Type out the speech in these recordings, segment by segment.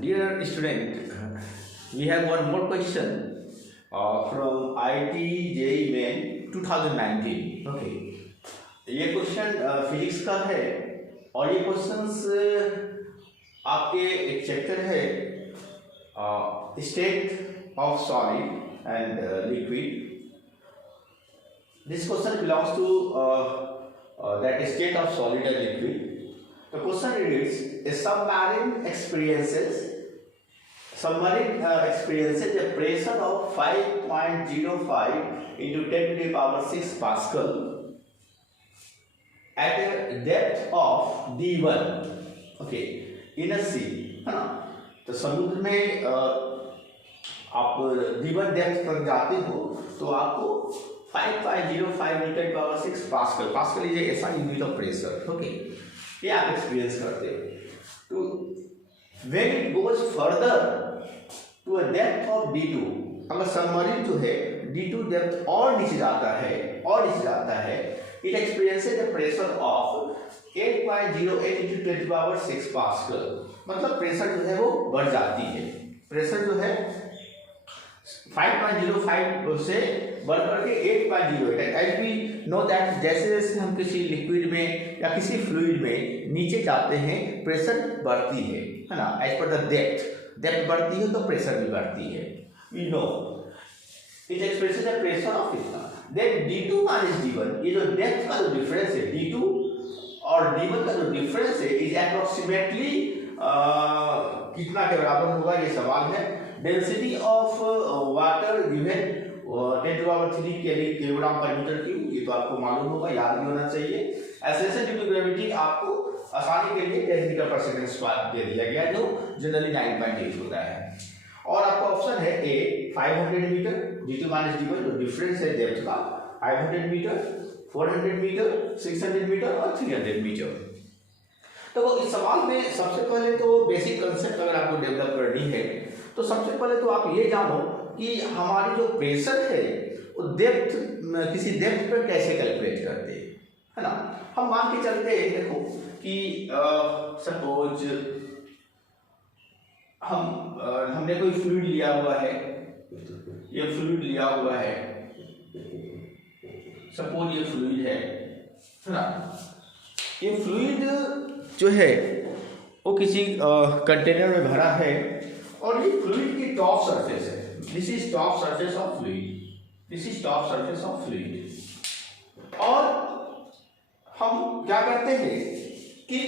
Dear student, we have one more question from IIT JEE Main 2019. Okay, ये question physics का है और ये क्वेश्चंस आपके एक चैप्टर है state of solid and liquid. This question belongs to that state of solid and liquid. The question reads: a submarine experiences a pressure of 5.05 into 10 to the power 6 Pascal at a depth of d1. Okay, in a sea, है ना. तो समुद्र में आप d1 depth तक जाते हो तो आपको 5.05 meter power 6 pascal. Pascal is ऐसा यूनिट ऑफ प्रेशर. ओके, ये आप एक्सपीरियंस करते हो. तो when it goes further to a depth of d2, अगर सबमरीन जो है d2 डेप्थ और नीचे जाता है it experiences the pressure of 8.08 into 10 to the power 6 pascal. मतलब प्रेशर जो है वो बढ़ जाती है. प्रेशर जो है 5.05 से बढ़कर के 8.08. एज वी नो दैट जैसे जैसे हम किसी लिक्विड में या किसी फ्लूइड में नीचे जाते हैं प्रेशर बढ़ती है ना. एज पर द डेप्थ बढ़ती है तो प्रेशर भी बढ़ती है. We know it expresses the pressure of इतना. देन d2 माइनस d1, ये जो डेप्थ का जो डिफरेंस है d2 और d1 का जो डिफरेंस है इज अप्रोक्सीमेटली कितना के बराबर होगा, ये सवाल है. Density of water given 10 to the power 3 kilogram पर मीटर क्यूब. ये तो आपको मालूम होगा, याद भी होना चाहिए. एक्सेलरेशन ड्यू टू ग्रेविटी आपको आसानी के लिए 10 मीटर पर सेकंड स्क्वायर दे दिया गया जो जनरली 9.8 होता है. और आपका ऑप्शन है ए 500 मीटर. d2 माइनस d1 जो डिफरेंस है डेप्थ का 500 मीटर, 400 मीटर, 600 मीटर और 300 मीटर. तो इस सवाल में सबसे पहले तो बेसिक कंसेप्ट अगर आपको डेवलप करनी है तो सबसे पहले तो आप ये जानो कि हमारी जो प्रेशर है वो डेप्थ किसी डेप्थ पर कैसे कैलकुलेट करते हैं, है ना. हम मान के चलते हैं, देखो कि सपोज हमने कोई फ्लूइड लिया हुआ है. ये फ्लूइड लिया हुआ है, सपोज ये फ्लूइड है ना. ये फ्लूइड जो है वो किसी कंटेनर में भरा है और ये फ्लूइड की टॉप सरफेस है. This is top surface of fluid. और हम क्या करते हैं कि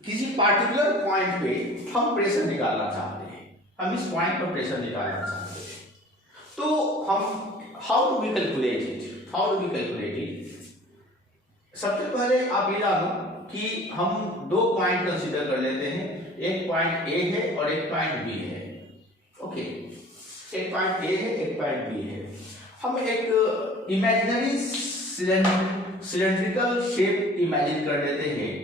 किसी पार्टिकुलर पॉइंट पे हम प्रेशर निकालना चाहते हैं. हम इस पॉइंट पर प्रेशर निकालना चाहते हैं. तो हम how do we calculate it. सबसे पहले आप ये जानो कि हम दो पॉइंट कंसीडर कर लेते हैं. एक पॉइंट ए है और एक पॉइंट बी है. ओके, एक पॉइंट ए है, एक पॉइंट बी है. हम एक इमेजिनरी सिलेंड्रिकल शेप इमेजिन कर लेते हैं.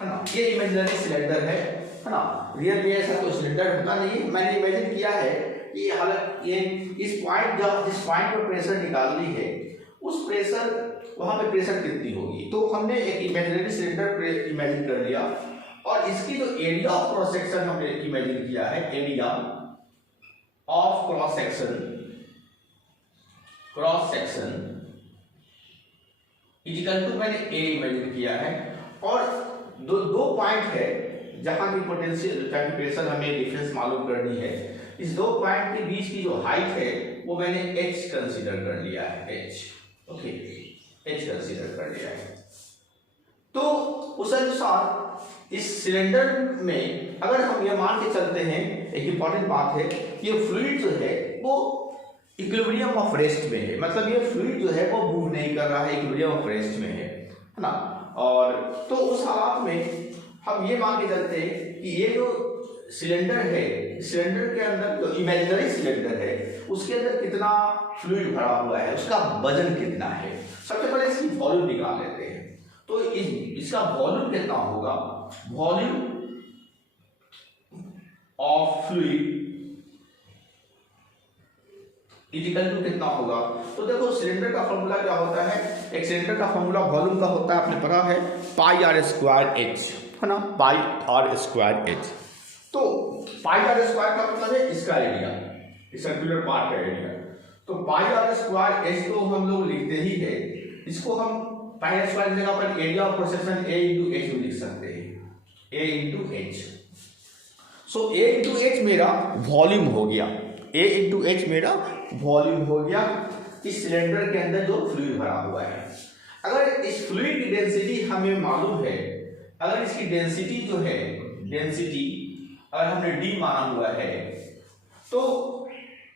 है ना. ये इमेजिनरी सिलेंडर है ना. रियल में ऐसा कोई सिलेंडर होता नहीं है. मैंने इमेजिन किया है कि हालांकि ये इस पॉइंट जिस पॉइंट पर प्रेशर निकालनी है उस प्रेशर वहां पे प्रेशर कितनी होगी. तो हमने एक इमेजिनरी सिलेंडर इमेजिन कर लिया और इसकी जो एरिया ऑफ क्रॉस सेक्शन हमने इमेजिन किया है. Area of cross section equal to मैंने ए इमेजिन किया है. और दो पॉइंट है जहां की पोटेंशियल प्रेशर हमें डिफरेंस मालूम करनी है. इस दो पॉइंट के बीच की जो हाइट है वो मैंने h कंसीडर कर लिया है. ओके, h कंसीडर कर लिया है. तो उस अनुसार इस सिलेंडर में अगर हम ये मान के चलते हैं, एक इंपॉर्टेंट बात है, ये फ्लूइड जो है वो इक्विलिब्रियम ऑफ रेस्ट में है. मतलब ये फ्लूइड जो है वो मूव नहीं कर रहा है, इक्विलिब्रियम ऑफ रेस्ट में है ना. और तो उस हालात में हम ये मान के चलते हैं कि ये जो सिलेंडर है, सिलेंडर के अंदर जो इमेजिनरी सिलेंडर है उसके अंदर कितना फ्लूइड भरा हुआ है, उसका वजन कितना है. सबसे पहले इसकी वॉल्यूम निकाल लेते हैं. तो इसका वॉल्यूम कितना होगा. Volume of fluid equal to कितना होगा? तो देखो सिलेंडर का फॉर्मूला क्या होता है, एक सिलेंडर का फॉर्मूला वॉल्यूम का होता है, आपने पढ़ा है पाई आर स्क्वायर एच, है ना, पाई आर स्क्वायर एच। तो पाई आर स्क्वायर का मतलब है इसका एरिया, इस सर्कुलर पार्ट का एरिया। तो पाई आर स्क्वायर एच तो हम लोग लिखते ही है, इसको हम पाई आर स्क्वायर की जगह पर area of cross section A into H भी लिख सकते हैं, ए इंटू एच। सो ए इंटू एच मेरा वॉल्यूम हो गया, ए इंटू एच मेरा वॉल्यूम हो गया इस सिलेंडर के अंदर जो फ्लूइड भरा हुआ है। अगर इस फ्लूइड की डेंसिटी हमें मालूम है, अगर इसकी डेंसिटी जो है, डेंसिटी अगर हमने डी माना हुआ है, तो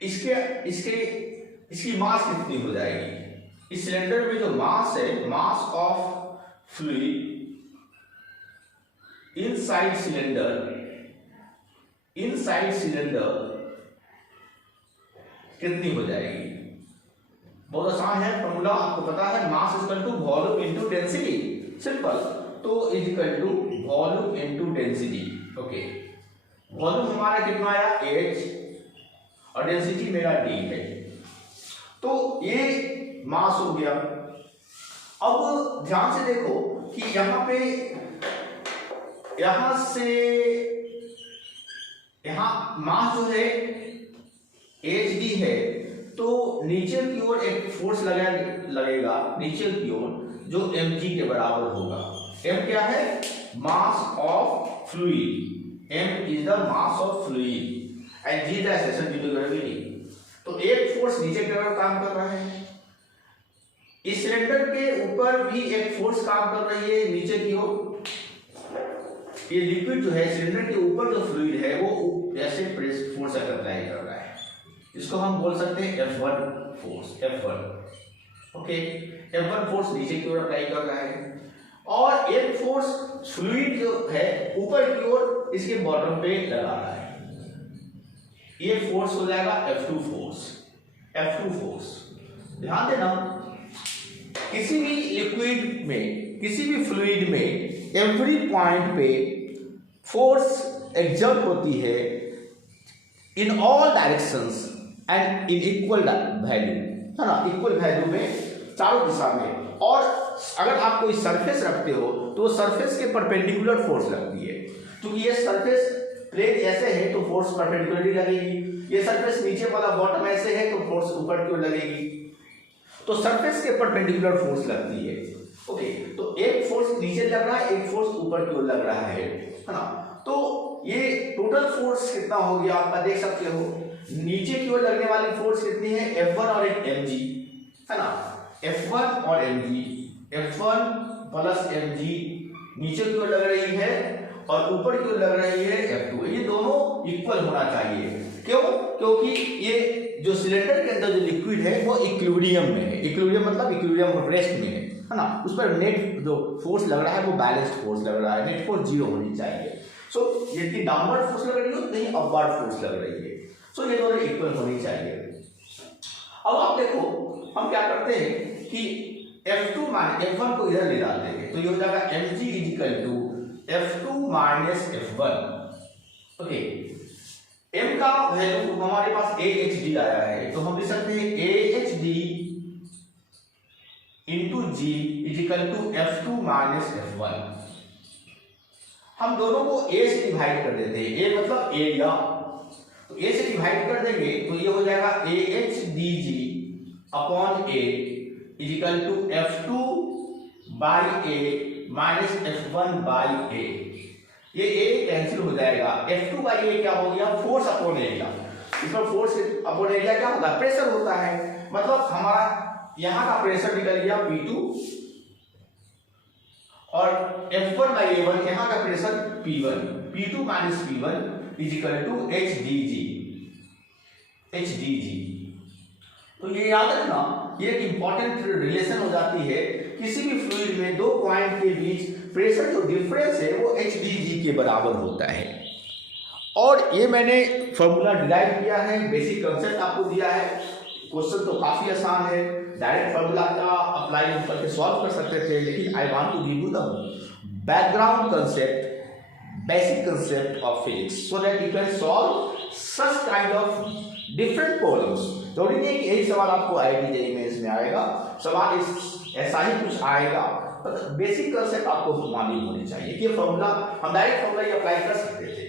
इसकी मास कितनी हो जाएगी? इस सिलेंडर में जो मास है, mass of fluid inside cylinder कितनी हो जाएगी? बहुत आसान है फॉर्मूला, आपको पता है, mass equal to volume into density, simple. तो is equal to volume into density. Okay, volume हमारा कितना आया h और डेंसिटी मेरा d है, तो ये मास हो गया। अब ध्यान से देखो कि यहां से मास जो है hd है, तो नीचे की ओर एक फोर्स लगेगा नीचे की ओर, जो mg के बराबर होगा। m क्या है? Mass of fluid, m is the mass of fluid and g the acceleration due to gravity. तो एक फोर्स नीचे की ओर काम कर रहा है, इस सिलेंडर के ऊपर भी एक फोर्स काम कर रही है नीचे की ओर। ये लिक्विड जो है, सिलेंडर के ऊपर जो फ्लूइड है वो ऐसे फोर्स अप्लाई कर रहा है, इसको हम बोल सकते हैं F1 force, F1। Okay, F1 force नीचे की ओर अप्लाई कर रहा है, और एक फोर्स फ्लूइड जो है ऊपर की ओर इसके बॉटम पे लगा रहा है, ये फोर्स हो जाएगा F2 फोर्स, F2 फोर्स। ध्यान देना, किसी भी लिक्विड में, किसी भी फ्लूइड में एवरी पॉइंट पे फोर्स एक्सर्ट होती है in all directions and in equal value, है ना, इक्वल वैल्यू में चारों दिशा में। और अगर आप कोई सरफेस रखते हो तो सरफेस के परपेंडिकुलर फोर्स लगती है, क्योंकि ये सरफेस प्लेन ऐसे है तो फोर्स परपेंडिकुलरली लगेगी, ये सरफेस नीचे वाला बॉटम ऐसे है तो फोर्स ऊपर की ओर लगेगी, तो सरफेस के परपेंडिकुलर फोर्स लगती है। ओके, तो एक फोर्स नीचे लग रहा है, एक फोर्स ऊपर की ओर लग रहा है ना। तो ये टोटल फोर्स कितना हो गया आप देख सकते हो, नीचे की ओर लगने वाली फोर्स कितनी है? F1 और एक mg, है ना, F1 और mg, F1 प्लस mg नीचे की ओर लग रही है और ऊपर की ओर लग रही है F2। ये दोनों इक्वल होना चाहिए। क्यों? क्योंकि ये जो सिलेंडर के अंदर जो लिक्विड है वो इक्विलिब्रियम में है, इक्विलिब्रियम मतलब इक्विलिब्रियम रेस्ट में है ना, उस पर नेट जो फोर्स लग रहा है वो बैलेंस्ड फोर्स लग रहा है, नेट फोर्स 0 होनी चाहिए। सो यदि डाउनवर्ड फोर्स लग रही हो नहीं अपवर्ड फोर्स लग रही है, सो ये दोनों इक्वल होनी चाहिए। अब आप देखो हम क्या करते हैं कि F2 माइनस F1 को इधर ले जाते हैं, तो ये हो जाएगा mg is equal to F2 minus F1। Okay, m का वैल्यू हमारे पास AHD आया है, तो हम लिख सकते हैं AHD into g is equal to F2 minus F1। हम दोनों को a से डिवाइड कर देते हैं, a मतलब एरिया, तो a से डिवाइड कर देंगे तो ये हो जाएगा AHDG upon a is equal to F2 by a minus F1 by a। ये a कैंसिल हो जाएगा, F2 बाई a क्या हो गया? Force upon area. इसमें फोर्स अपॉन एरिया क्या होता है? प्रेशर होता है, मतलब हमारा यहाँ का प्रेशर निकल गया P2 और F1 बाई A1 यहाँ का pressure P1, P2 minus P1 is equal to HDG। तो ये याद रखना, ये एक इंपॉर्टेंट रिलेशन हो जाती है, किसी भी फ्लूइड में दो पॉइंट के बीच प्रेशर जो डिफरेंस है वो HDG के बराबर होता है। और ये मैंने फॉर्मूला डिराइव किया है, बेसिक कंसेप्ट आपको दिया है। क्वेश्चन तो काफी आसान है, डायरेक्ट फॉर्मूला का अप्लाई हम करके सॉल्व कर सकते थे, लेकिन I want to give you the background concept, basic concept of physics, so that you can solve such kind of different problems जरूरी नहीं है कि यही सवाल आपको आईआईटी जेईई मेंस में आएगा, सवाल ऐसा ही कुछ आएगा, मतलब बेसिक कंसेप्ट आपको मालूम होनी चाहिए कि फॉर्मूला हम डायरेक्ट फॉर्मूला ये अप्लाई कर सकते थे,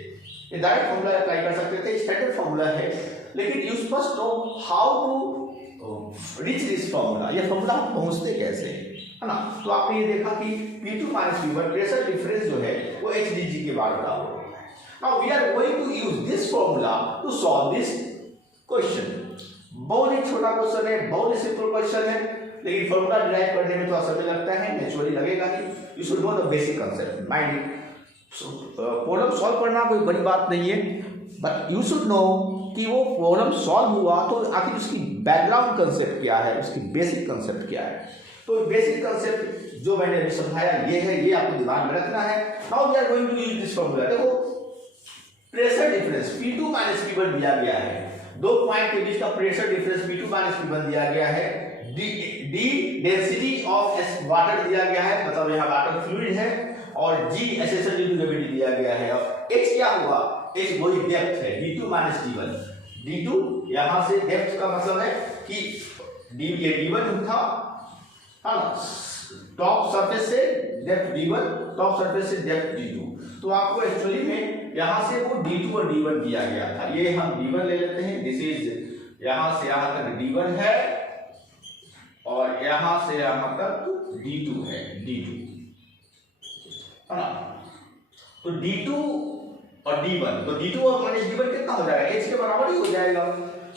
ये डायरेक्ट फॉर्मूला अप्लाई कर सकते थे, स्टैंडर्ड फॉर्मूला है, लेकिन you must know how to reach this formula, ये फॉर्मूला आप पहुंचते कैसे, है ना। तो आपने ये देखा कि P2 minus P1 pressure difference जो है वो HdG के बाद बराबर होता है। Now we are going to use this formula to solve this question. बहुत ही छोटा क्वेश्चन है, बहुत ही सिंपल क्वेश्चन है, लेकिन फॉर्मूला डिराइव करने में थोड़ा समय लगता है, नेचुरली लगेगा ही। You should know the basic concept, mind problem solve करना कोई बड़ी बात नहीं है, बट यू शुड नो कि वो प्रॉब्लम सॉल्व हुआ तो आखिर उसकी बैकग्राउंड कांसेप्ट क्या है, उसकी बेसिक कांसेप्ट क्या है। तो बेसिक कांसेप्ट जो मैंने अभी समझाया ये है, ये आपको दिमाग में रखना है। Now we are going to use this formula. देखो pressure difference P2 minus P1 दिया गया है, दो पॉइंट के बीच का pressure difference P2 minus P1 दिया गया है, डी डेंसिटी ऑफ वाटर दिया गया है, मतलब यहाँ वाटर फ्लूइड है, और G एसेंशियल ग्रेविटी दिया गया है, और H क्या हुआ, H वही डेप्थ है D2 माइनस D1। D2 यहाँ से डेप्थ का मतलब है कि ये D1 था, हाँ, टॉप सरफेस से डेप्थ D1, टॉप सरफेस से डेप्थ D2। तो आपको एक्चुअली में यहाँ से वो D2 और D1 दिया गया था, ये हम D1 ले लेते हैं, दिस इज यहाँ से यहाँ तक D1 है, और यहाँ से यहाँ तक D2 है, D2, है ना। तो D2 और D1, तो D2 और माइनस D1 कितना हो जाएगा, H के बराबर ही हो जाएगा।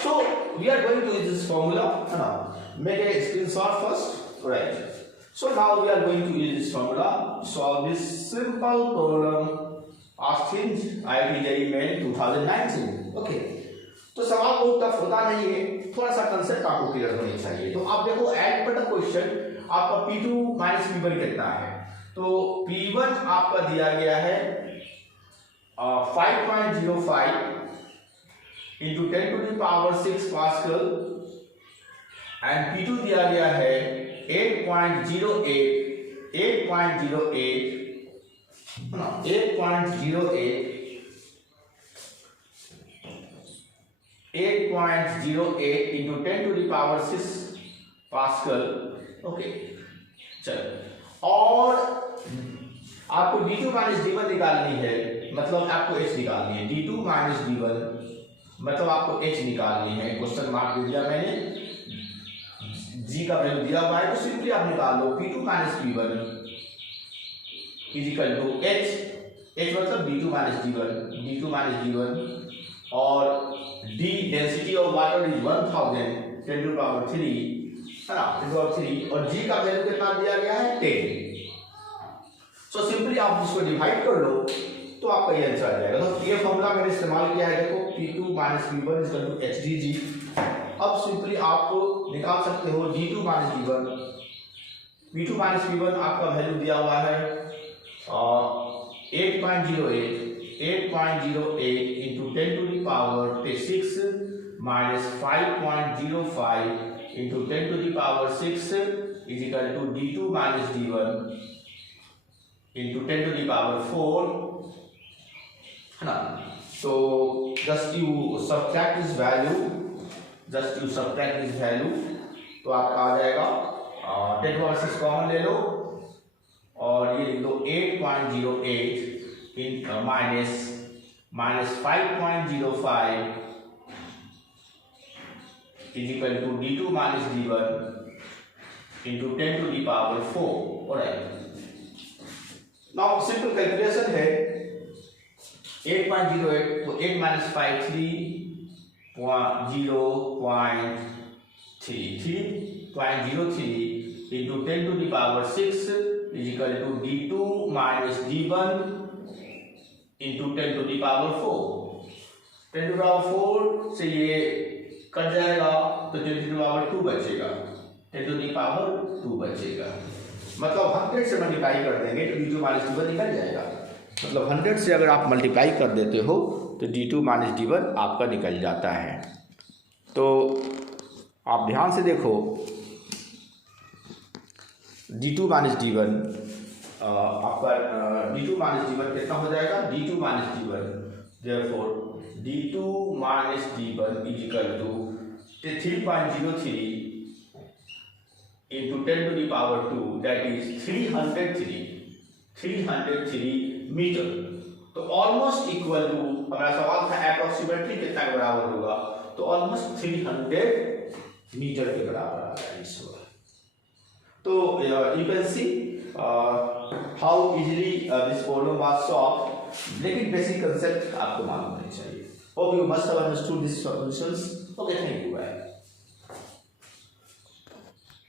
So we are going to use this formula, है ना। Make a screenshot first, right? So now we are going to use this formula to solve this simple problem asked in IIT JEE Main 2019. Okay. तो सवाल बहुत tough होता नहीं है, थोड़ा सा कंसेप्ट आपको क्लियर होनी चाहिए। तो आप देखो एट पर द क्वेश्चन आपका P2 माइनस P1 कितना है, तो P1 आपका दिया गया है 5.05 into 10 to the power 6 pascal, and P2 दिया गया है 8.08 into 10 to the power 6 pascal. Okay, चलो, और आपको D2 माइनस D1 निकालनी है, मतलब आपको H निकालनी है। D2 माइनस D1 मतलब आपको H निकालनी है, क्वेश्चन मार्क दे दिया मैंने, G का वैल्यू दिया हुआ है, तो सिंपली आप निकाल लो P2 minus P1 is equal to H मतलब D2 माइनस D1, और D density of water is 1000 10 to the power 3, है ना, 10 टू द पावर 3, और G का वैल्यू कितना दिया गया है 10। सो सिंपली आप इसको डिवाइड कर लो तो आपका ये आंसर आ जाएगा। तो ये फॉर्मूला मैंने इस्तेमाल किया है, देखो P2 minus P1 is equal to HdG। अब सिंपली आप निकाल सकते हो D2 minus D1, P2 minus P1 आपका वैल्यू दिया हुआ है 8.08 into 10 to the power 6 minus 5.05 into 10 to the power 6 is equal to D2 minus D1 into 10 to the power 4, है ना। So just you subtract this value, तो आपका आ जाएगा 10 power 6 common ले लो, और ये लिख दो 8.08 in minus 5.05 is equal to D2 minus D1 into 10 to the power 4। Alright, now simple calculation है 8.08, तो 8 minus 5 0.33 into 10 to the power 6 is equal to D2 minus D1 into 10 to the power 4। 10 to the power 4 से ये cut जाएगा तो 10 to the power 2 बचेगा, 10 to the power 2 बचेगा, मतलब 100 से मल्टीप्लाई कर देंगे तो D2 माइनस D1 निकल जाएगा। मतलब 100 से अगर आप मल्टीप्लाई कर देते हो तो D2 माइनस D1 आपका निकल जाता है। तो आप ध्यान से देखो D2 माइनस D1 आपका D2 माइनस D1 कितना हो जाएगा, D2 minus D1, therefore D2 minus D1 is equal to 3.03 into 10 to the power 2, that is 303 metre. तो ऑलमोस्ट इक्वल टू, हमारा सवाल था अप्रोक्सीमेटली कितना के बराबर होगा, तो ऑलमोस्ट 300 मीटर के बराबर आ गया इस बार। तो you can see how easily this problem was solved, लेकिन बेसिक कंसेप्ट आपको मालूम होना चाहिए। Hope you must have understood this solutions. Okay, thank you, bye.